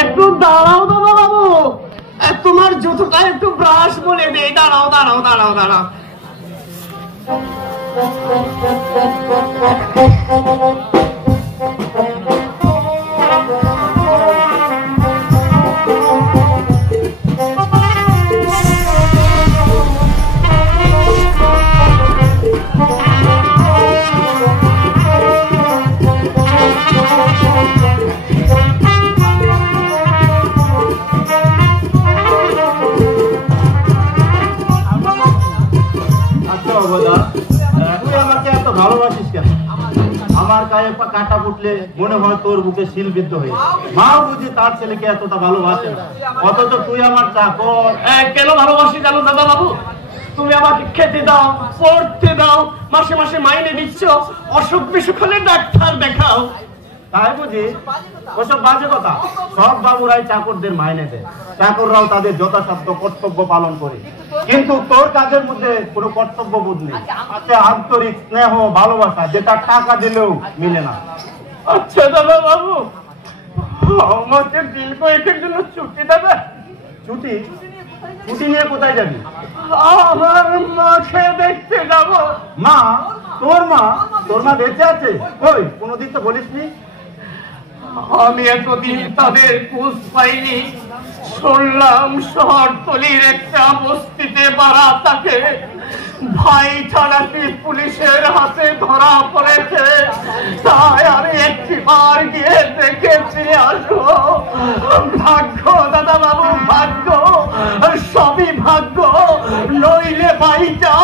একটু দাঁড়াও দাদা বাবু, তোমার জুতোটা একটু ব্রাশ বলে দে। দাঁড়াও দাঁড়াও দাঁড়াও দাঁড়াও। ভালোবাসিস কেন? আমার গায়ে কাঁটা ফুটলে মনে হয় তোর বুকে শিল বিদ্ধ হয়ে। মা বুঝি তার ছেলেকে এতটা ভালোবাসে না, অথচ তুই আমার চাকর। কেন ভালোবাসি জানো দাদা বাবু? তুমি আমাকে খেতে দাও, পড়তে দাও, মাসে মাসে মাইনে দিচ্ছ, অসুখ বিসুখ হলে ডাক্তার দেখাও। তাই বুঝি? ওসব বাজে কথা। সব বাবুরাই চাকরদের মাইনে দেয়, চাকররাও তাদের যথাসাধ্য কর্তব্য পালন করে, কিন্তু তোর কাজের মধ্যে কোনো কর্তব্য বোধ নেই। আছে আন্তরিক স্নেহ ভালোবাসা, যেটা টাকা দিলেও মিলে না। আচ্ছা দাদা বাবু, আমাকে দিন কয়েকের জন্য ছুটি দেবে? ছুটি? ছুটি নিয়ে কোথায় যাবি? আমার মাকে দেখতে যাব। মা? তোর মা? তোর মা বেঁচে আছে? কই, কোনোদিন তো বলিসনি। আমি এতদিন তাদের খোঁজ পাইনি। শুনলাম শহরতলির একটা বস্তিতে বাড়া থাকে, ভাইটা নাকি পুলিশের হাতে ধরা পড়েছে। তাই আমি একটিবার গিয়ে দেখেছি আসবো। ভাগ্য দাদা বাবু, ভাগ্য, সবই ভাগ্য। নইলে ভাইটা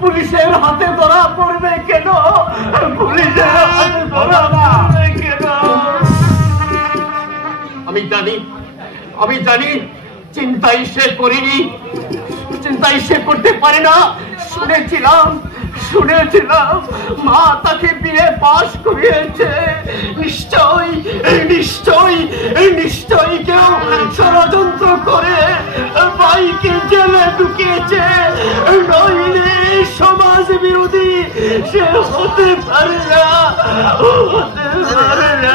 পুলিশের হাতে ধরা পড়বে কেন? পুলিশের হাতে ধরা পড়বে কেন? আমি জানি চিন্তাই সে করিনি, চিন্তাই সে করতে পারে না। শুনেছিলাম মা তাকে বিয়ে পাশ করিয়েছে। নিশ্চয়ই কেউ ষড়যন্ত্র করে ভাইকে জেলে ঢুকিয়েছে। নইলে সমাজ বিরোধী সে হতে পারে না, হতে পারে না।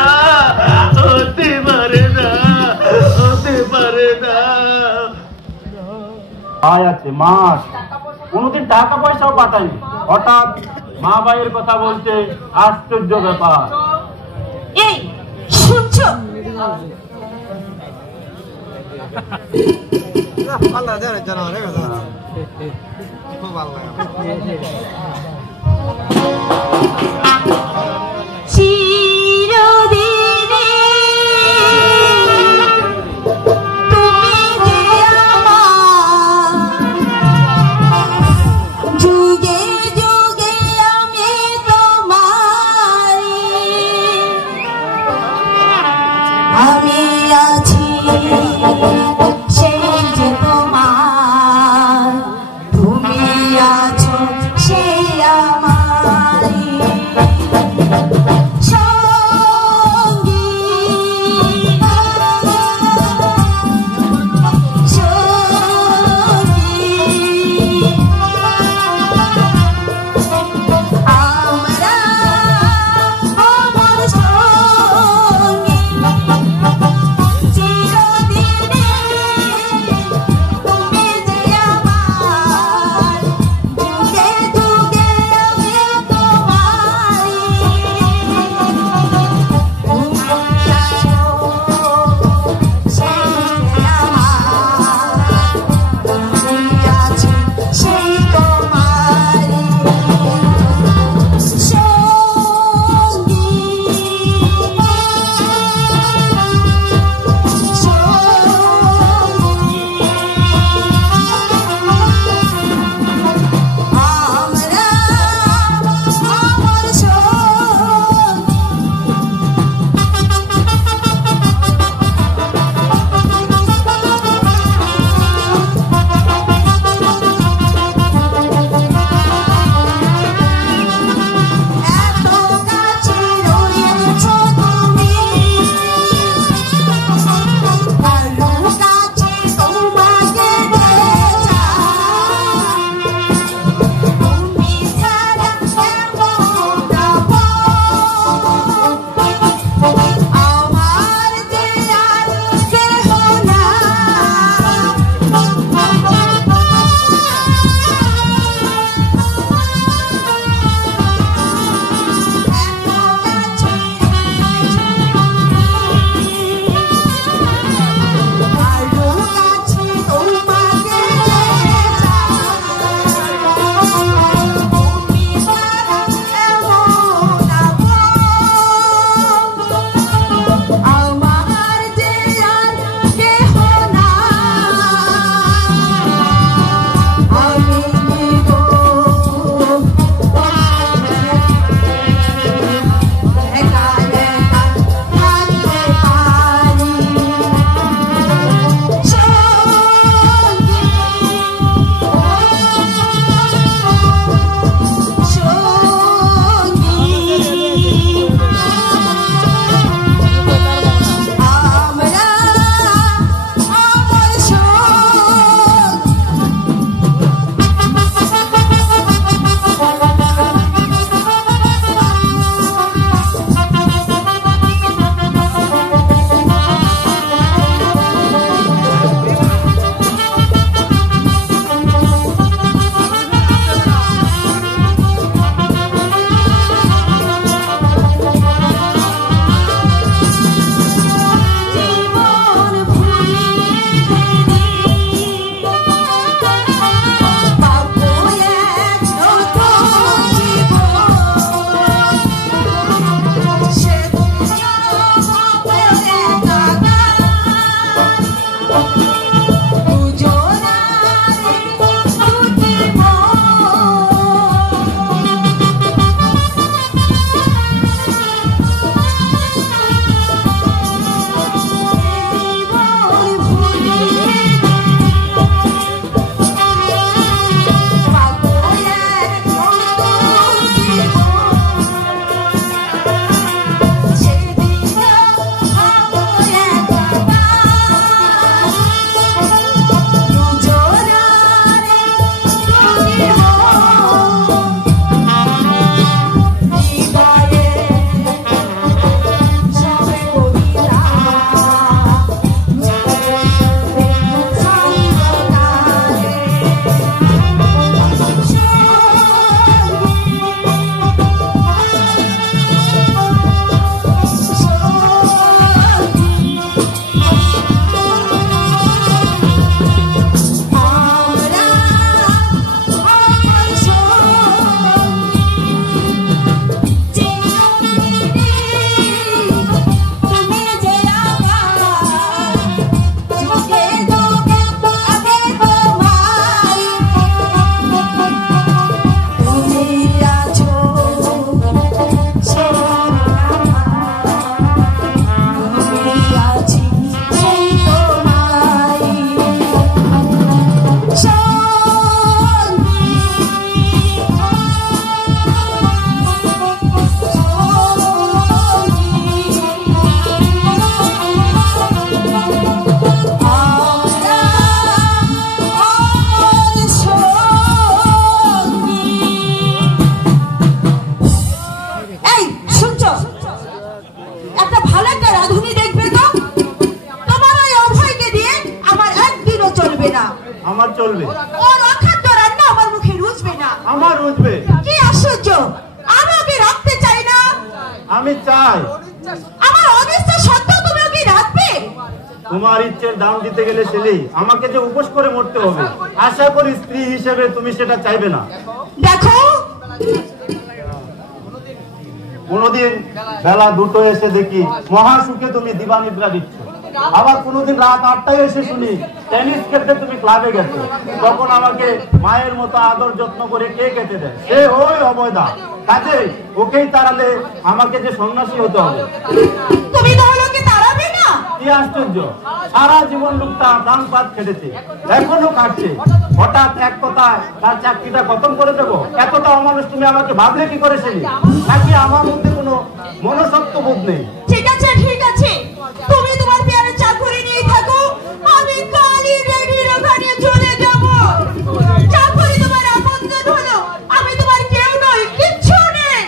আছে মাস কোনোদিন টাকা পয়সাও পাঠায়নি, হঠাৎ মা ভাইয়ের কথা বলছে। আশ্চর্য ব্যাপার। এই শুনছো? তুমি আছো সে আমারি। আমার চলবে। ওর অখাদ্য রান্না আমার মুখে রুচবে না। আমার রুচবে। কি আশ্চর্য, আমি ওকে রাখতে চাই না। আমি চাই। আমার অনিচ্ছা সত্ত্বেও তুমি ওকে রাখবে? তোমার ইচ্ছের দাম দিতে গেলে সেলি আমাকে যে উপোস করে মরতে হবে। আশা করি স্ত্রী হিসেবে তুমি সেটা চাইবে না। দেখো, কোনদিন বেলা 2টো এসে দেখি মহাসুখে তুমি দিবানিদ্রা দিচ্ছ, আবার কোনদিন রাত 8টায় এসে শুনি টেনিস খেলতে তুমি ক্লাবে গেছো। তখন আমাকে মায়ের মতো আদর যত্ন করে কে কেটে দেয়? সে ওই অবয়দা। কাজে ওকেই তাড়ালে আমাকে যে সন্ন্যাসী হতে হবে। তুমি তাহলে ওকে তাড়াবে না? কি আশ্চর্য, সারা জীবন লোকটা প্রাণপাত খেটেছে, এখনো কাটছে। হঠাৎ এক কথায় তার চাকরিটা খতম করে দেবো, এতটা অমানুষ তুমি আমাকে ভাবলে কি করে? সেলি নাকি আমার মধ্যে কোনো মনসত্ব বোধ নেই? ঠিক আছে, ঠিক আছে, তুমি তোমার পেয়ারের চাকরি নিয়ে থাকো, আমি কালই রেডির ওখানে চলে যাব। চাকরি তোমার আপনজন হলো, আমি তোমার কেউ নই, কিচ্ছু নেই।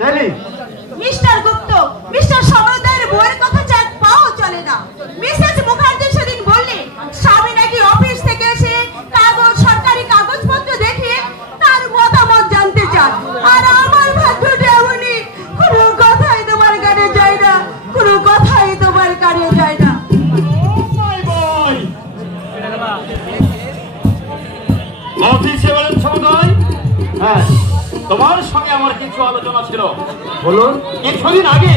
সেলি, মিস্টার গুপ্ত, মিস্টার সমুদ্রের বইয়ের কথা চাক পাও চলে না। মিসেস মুখার্জি সেদিন বললে স্বামী নাকি অফিস থেকে এসে সরকারি কাগজপত্র দেখে তার মতামত জানতে চান, আর আমার ভাগ্যটা এমনই, কোনো কথাই তোমার কানে যায় না, কোনো কথাই তোমার কানে যায় না। অফিসে বলেন সমুদয়? হ্যাঁ তোমার সঙ্গে আমার কিছু আলোচনা ছিল। বলুন। কিছুদিন আগে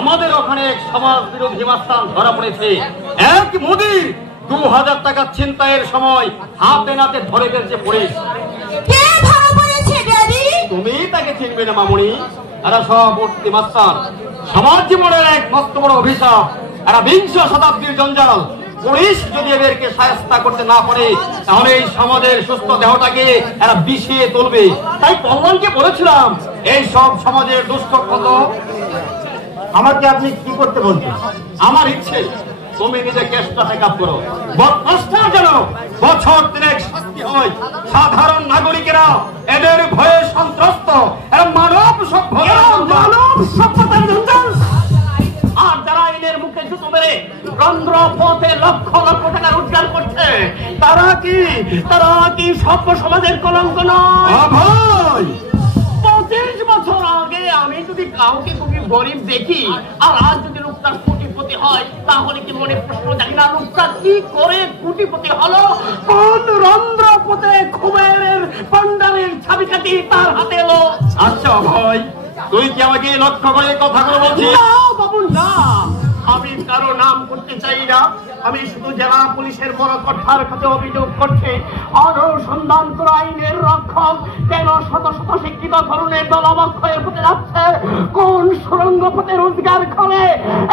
আমাদের ওখানে এক সমাজ বিরোধী মাস্তান ধরা পড়েছে। এক মুদির 2000 টাকা ছিনতাইয়ের সময় হাতে নাতে ধরে ফেলছে পুলিশ। কে ধরা পড়েছে ড্যাডি? তুমি তাকে চিনবে না মামুনি। এরা সব উঠতি মাস্তান, সমাজ জীবনের এক মস্ত বড় অভিশাপ। এরা 20 শতাব্দীর জঞ্জাল। পুলিশ যদি এদেরকে শায়েস্তা করতে না পারে তাহলে এই সমাজের সুস্থ দেহটাকে এরা বিষিয়ে তুলবে। তাই কল্যাণকে বলেছিলাম এই সব সমাজের দুষ্ট কত। আমাকে আপনি কি করতে বলছেন? আমার ইচ্ছে তুমি নিজে কেসটা চেক আপ করো, বদমাশটা যেন বছর 3 শাস্তি হয়। সাধারণ নাগরিকেরা এদের ভয়ে সন্ত্রস্ত। এরা মানব সভ্যতার জঞ্জাল। আর যারা আইনের মুখে জুতো মেরে রন্ধ্র পথে লক্ষ লক্ষ টাকা রোজগার করছে, তারা কি সভ্য সমাজের কলঙ্ক নয়? 25 বছর আগে আমি যদি কাউকে খুবই গরিব দেখি আর আজ যদি লোকটা কোটিপতি হয়, তাহলে কি মনে প্রশ্ন জানি না লোকটা কি করে কোটিপতি হলো? কোন রন্ধ্র পথে কুবেরের পান্ডারের চাবিকাঠি তার হাতে এলো? আচ্ছা ভাই, তুই কি আমাকে লক্ষ্য করে কথাগুলো বলছিস? না বাবু না, আমি কারো নাম করতে চাই না। আমি শুধু জেলা পুলিশের বড় কঠার কাছে অভিযোগ করছে, অনুসন্ধান করে আইনের রক্ষক কেন শত শত শিক্ষিত তরুণের দল অবক্ষয়ের হতে যাচ্ছে। কোন সুরঙ্গ পথে রোজগার করে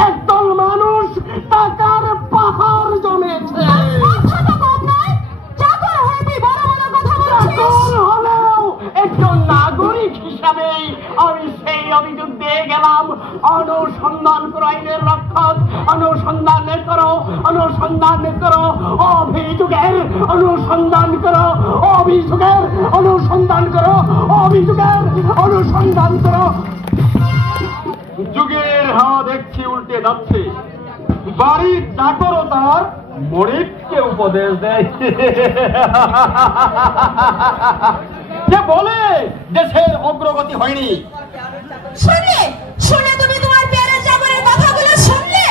একদল মানুষ টাকার পাহাড় জমেছে। হলেও একজন নাগরিক হিসাবে আমি সেই অভিযোগ দিয়ে গেলাম। অনুসন্ধান করো আইনের রক্ষক, অনুসন্ধান করো, অনুসন্ধান করো অভিযোগের, অনুসন্ধান করো অভিযোগের, অনুসন্ধান করো অভিযোগের, অনুসন্ধান করো। যুগের হাওয়া দেখছি উল্টে যাচ্ছে। বাড়ির চাকরও তার মরিদকে উপদেশ দেয়। যে বলে দেশের অগ্রগতি হয়নি। শুনলে তুমি তোমার পেয়ারের চাকরের কথাগুলো শুনলে?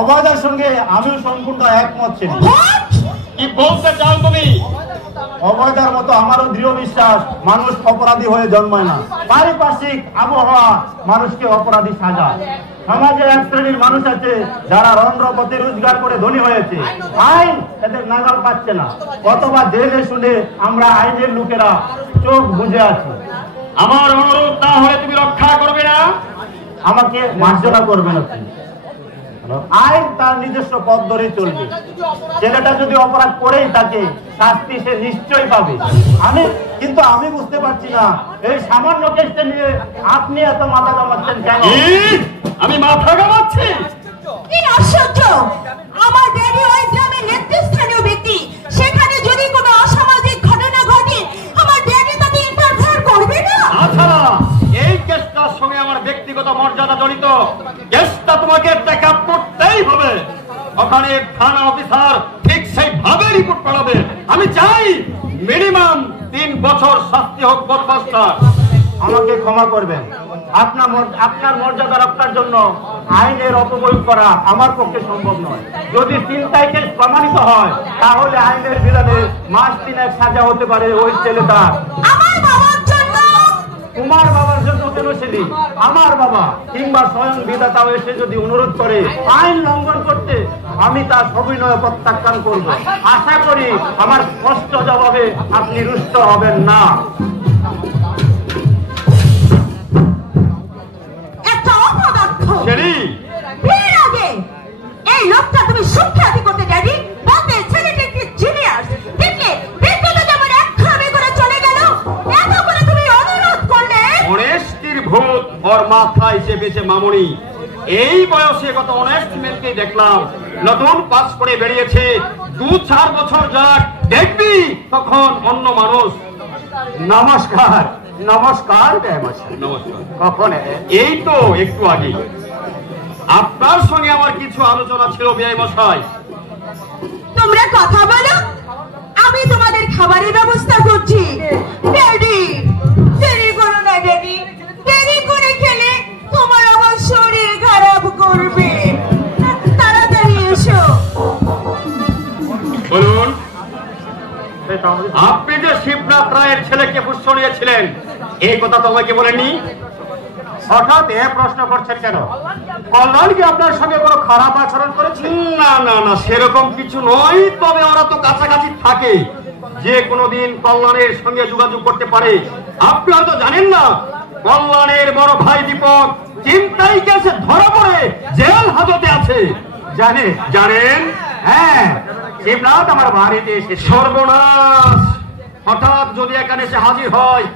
অবয়দার সঙ্গে আমিও সম্পূর্ণ একমত ছিলাম। কি বলতে চাও তুমি? অবয়দার মতো আমারও দৃঢ় বিশ্বাস, মানুষ অপরাধী হয়ে জন্মায় না। পারিপার্শ্বিক আবহাওয়া মানুষকে অপরাধী সাজায়। সমাজে এক শ্রেণীর মানুষ আছে যারা রন্ধ্রপথে রোজগার করে ধনী হয়েছে, আইন এদের নাগাল পাচ্ছে না। কতবার জেলে শুনে আমরা আইনের লোকেরা চোখ বুঝে আছি। আমার অনুরোধ না হলে তুমি রক্ষা করবে না? আমাকে মার্জনা করবে না। আইন তার নিজস্ব পথ ধরেই চলবে। ছেলেটা যদি অপরাধ করেই থাকে শাস্তি সে নিশ্চয়ই পাবে। কিন্তু আমি বুঝতে পারছি না এই সামান্য কেসটা নিয়ে আপনি এত মাথা ঘামাচ্ছেন কেন? আমি মাথা ঘামাচ্ছি? কি আশ্চর্য! আমার ড্যাডি ওই গ্রামের নেতৃস্থানীয় ব্যক্তি, সেখানে যদি কোনো অসামাজিক ঘটনা ঘটে আমার ড্যাডি তাতে ইন্টারফেয়ার করবে না? আচ্ছা, এই কেসটার সঙ্গে আমার ব্যক্তিগত মর্যাদা জড়িত। কেসটা তোমাকে চেক আপ করতেই হবে। ওখানে থানা অফিসার ঠিক সেইভাবে রিপোর্ট পাঠাবে। আমি চাই মিনিমাম 3 বছর শাস্তি হোক বদমাস্টার। আমাকে ক্ষমা করবেন, আপনার মর্যাদা রক্ষার জন্য আইনের অপপ্রয়োগ করা আমার পক্ষে সম্ভব নয়। যদি চিন্তায় কেস প্রমাণিত হয় তাহলে আইনের বিধানে মাস 3 সাজা হতে পারে ওই ছেলেটার। আমার বাবার জন্য, তোমার বাবার জন্য কেন ছিলি? আমার বাবা কিংবা স্বয়ং বিধাতাও এসে যদি অনুরোধ করে আইন লঙ্ঘন করতে, আমি তার সবিনয় প্রত্যাখ্যান করব। আশা করি আমার স্পষ্ট জবাবে আপনি রুষ্ট হবেন না। একটা অপদার্থ। শেরি, বিয়ের আগে এই লোকটা তুমি সুখ্যাতি করতে জানি, বলতে ছেলেটি একটি জিনিয়াস। দেখলে বিদ্যুৎ যেমন একঘামে করে চলে গেল, এত করে তুমি অনুরোধ করলে। অনেস্টির ভূত ওর মাথায় চেপেছে মামুনি। এই বয়সে কত অনেস্ট মেনকে দেখলাম, নতুন পাস করে বেরিয়েছে। 2-4 বছর যাক, দেখবি তখন অন্য মানুষ। নমস্কার। নমস্কার ব্যবসায়ী। নমস্কার। কখন এলেন? এই তো একটু আগে। আপনার সঙ্গে আমার কিছু আলোচনা ছিল বিআই মশাই। তোমরা কথা বলো, আমি তোমাদের খাবারের ব্যবস্থা করছি। ড্যাডি, দেরি করো না ড্যাডি, দেরি করে খেলে তোমার আবার শরীর খারাপ করবে। তাড়াতাড়ি এসো। বলুন, আপনি যে শিবনাথ রায়ের ছেলেকে পুষ্য নিয়েছিলেন, এই কথা তো আমাকে বলেননি। হঠাৎ এ প্রশ্ন করছেন কেন? কল্যাণ কি আপনার সঙ্গে কোনো খারাপ আচরণ করেছে? না না না, সেরকম কিছু নয়। তবে ওরা তো কাছাকাছি থাকে, যে কোনো দিন কল্যাণের সঙ্গে যোগাযোগ করতে পারে। আপনি হয়তো জানেন না, কল্যাণের বড় ভাই দীপক চিন্তাই কেসে ধরা পড়ে জেল হাজতে আছে। জানেন? হ্যাঁ, শিবনাথ আমার বাড়িতে এসে সর্বনাশ! হঠাৎ যদি এখানে এসে হাজির হয়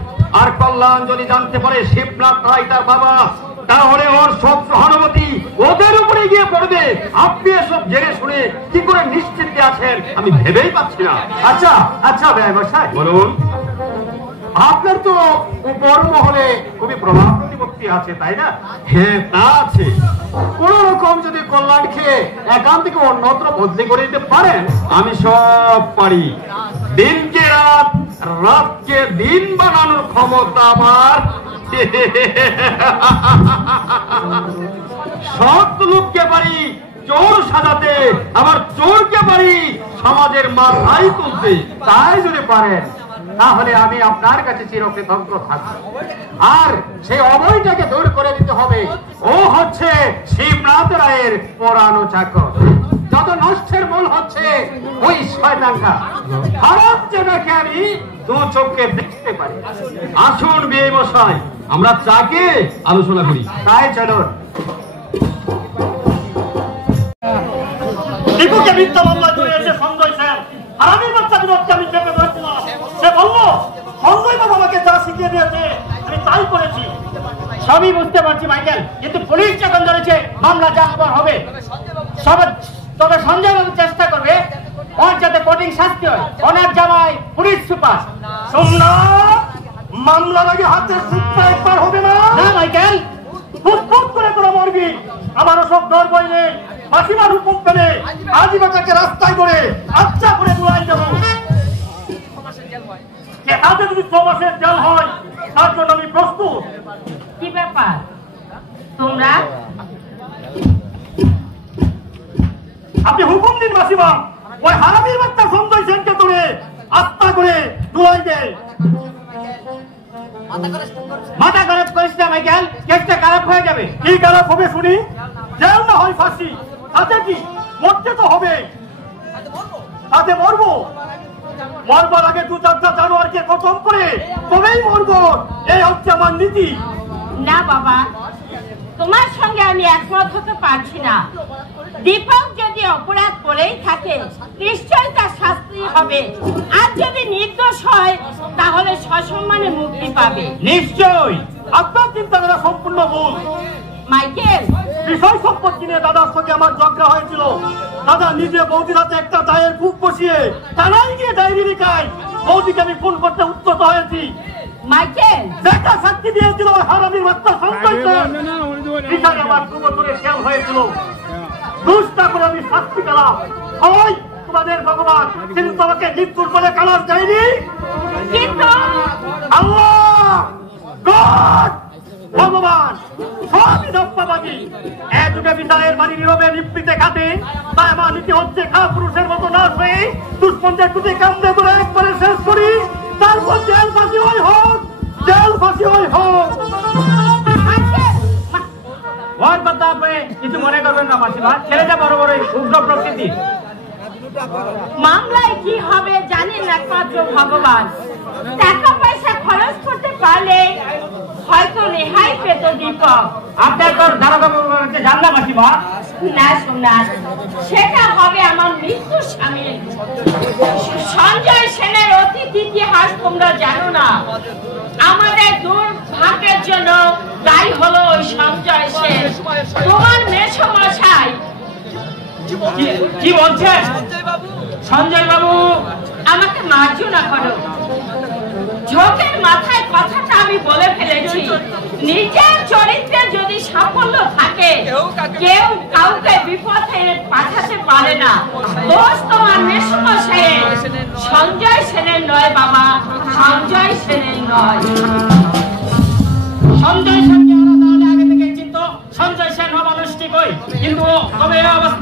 আর কল্যাণ যদি জানতে পারে শিবনাথ রায় তার বাবা, তাহলে ওর সব সহানুভূতি ওদের উপরে গিয়ে পড়বে। আপনি এসব জেনে শুনে কি করে নিশ্চিন্তে আছেন আমি ভেবেই পাচ্ছি না। আচ্ছা আচ্ছা ব্যবসায়ী, বলুন। আপনার তো উপর মহলে খুবই প্রভাব প্রতিপত্তি আছে, তাই না? হ্যাঁ, তা আছে। কোন রকম যদি কল্যাণকে এখান থেকে অন্যত্র বদলি করে দিতে পারেন। আমি সব পারি। দিনকে রাত, রাতকে দিন বানানোর ক্ষমতা আমার। সৎ লোককে পারি চোর সাজাতে, আবার চোরকে পারি সমাজের মাথায় তুলতে। তাই যদি পারেন তাহলে আমি আপনার কাছে চিরকৃতজ্ঞ থাকব। আর সেই অবৈধটাকে দূর করে দিতে হবে। ও হচ্ছে শিবনাথ রায়ের পুরানো চাকর। যত নষ্টের মূল হচ্ছে ওই শয়তানটা। খারাপ জায়গাকে আমি 2 চোখে দেখতে পারি। আসুন বিয়ে মশাই, আমরা চাকে আলোচনা করি। তাই চলুন। দীপুকে মিথ্যা মামলা করে এসে সঞ্জয় স্যার আর আমি বাচ্চা বিরোধকে আমি চেপে ধরেছিলাম। সে বললো সঞ্জয় বাবু আমাকে যা শিখিয়ে দিয়েছে আমি তাই করেছি। সবই বুঝতে পারছি মাইকেল, কিন্তু পুলিশ যখন ধরেছে মামলা যা হবার হবে। তবে সঞ্জয় বাবু চেষ্টা করবে ওর যাতে কঠিন শাস্তি হয়। ওনার জামাই পুলিশ সুপার। শোনা, মামলার আগে হাতের সুপ্তা একবার হবে না। না মাইকেল, ফুটফুট করে তোরা মরবি। আমারও সব ডর বই নেই। ফাঁসিমার হুকুম পেলে আজীবনটাকে রাস্তায় করে আচ্ছা করে দুয়াই দেব। তাতে যদি 6 মাসের জেল হয় তার জন্য আমি প্রস্তুত। কি ব্যাপার তোমরা? আপনি হুকুম দিন মাসিমা, ওই হারামির বাচ্চা সঞ্জয় সেনকে ধরে আত্মা করে দুয়াই দেয়। মাথা খারাপ করিস না মাইকেল, কেসটা খারাপ হয়ে যাবে। কি খারাপ হবে শুনি? জেল না হয় ফাঁসি, তাতে কি? মরতে তো হবে। তাতে মরবো। মরবার আগে 2-4টা জানোয়ারকে খতম করে তবেই মরবো। এই হচ্ছে আমার নীতি। না বাবা, তোমার সঙ্গে আমি একমত হতে পারছি না। দীপক যদি অপরাধ করেই থাকে নিশ্চয়ই তার শাস্তি হবে। আর যদি নির্দোষ হয় তাহলে সসম্মানে মুক্তি পাবে। নিশ্চয়ই আপনার চিন্তাধারা সম্পূর্ণ ভুল। মাইকেল, বিষয় সম্পত্তি নিয়ে দাদার সঙ্গে আমার ঝগড়া হয়েছিল। দাদা নিজে বৌদির হাতে একটা দায়ের বুক বসিয়ে টানাই গিয়ে ডায়েরি লিখায় বৌদিকে আমি ফোন করতে উদ্যত হয়েছি। মাইকেল, দেখা সাক্ষী দিয়েছিল হারামির বাচ্চা সঞ্জয় সেন। বিচারে আমার 2 বছরের জেল হয়েছিল। দুষ্টা করে আমি শাস্তি পেলাম। হয় তোমাদের ভগবান, কিন্তু তোমাকে মৃত্যুর বলে কালার দেয়নি। কিন্তু আল্লাহ, গড, ভগবান সবই দপ্পাবাজি। এক যুগে বিচারের বাড়ি নীরবে নিবৃতে খাতে, তাই আমার নীতি হচ্ছে খা পুরুষের মতো না হয়ে দুষ্পন্দের টুটি কান্দে ধরে একবারে শেষ করি, তারপর জেল ফাঁসি হই হোক, জেল ফাঁসি হই হোক। ভয় কথা আপনি কিছু মনে করবেন না মাসিমা, ছেলেটা বড় বড় উগ্র প্রকৃতি। মামলায় কি হবে জানেন একমাত্র ভগবান। টাকা পয়সা খরচ করতে পারলে হয়তো রেহাই পেত দীপক। আপনার তোর দারোগা জানলাম মাসিমা। না শোনা, সেটা হবে আমার মৃত্যু স্বামী সঞ্জয় সেনের অতীত ইতিহাস তোমরা জানো না। আমাদের দুর্ভাগ্যের জন্য দায়ী হলো ওই সঞ্জয় সেন। তোমার মেসমশাই। কি বলছেন সঞ্জয় বাবু? আমাকে মার্জনা করো, ঝোঁকের মাথায় কথাটা আমি বলে ফেলেছি। নিজের চরিত্রে যদি সাফল্য থাকে, কেউ কাউকে বিপথে পাঠাতে পারে না। দোষ তোমার মেসমশাইয়ের, সঞ্জয় সেনের নয় বাবা, সঞ্জয় সেনের নয়। সঞ্জয় সেনকে ওরা তাহলে আগে থেকে চিনতো। সঞ্জয় সেন মানুষটি কই, কিন্তু তবে এই অবস্থা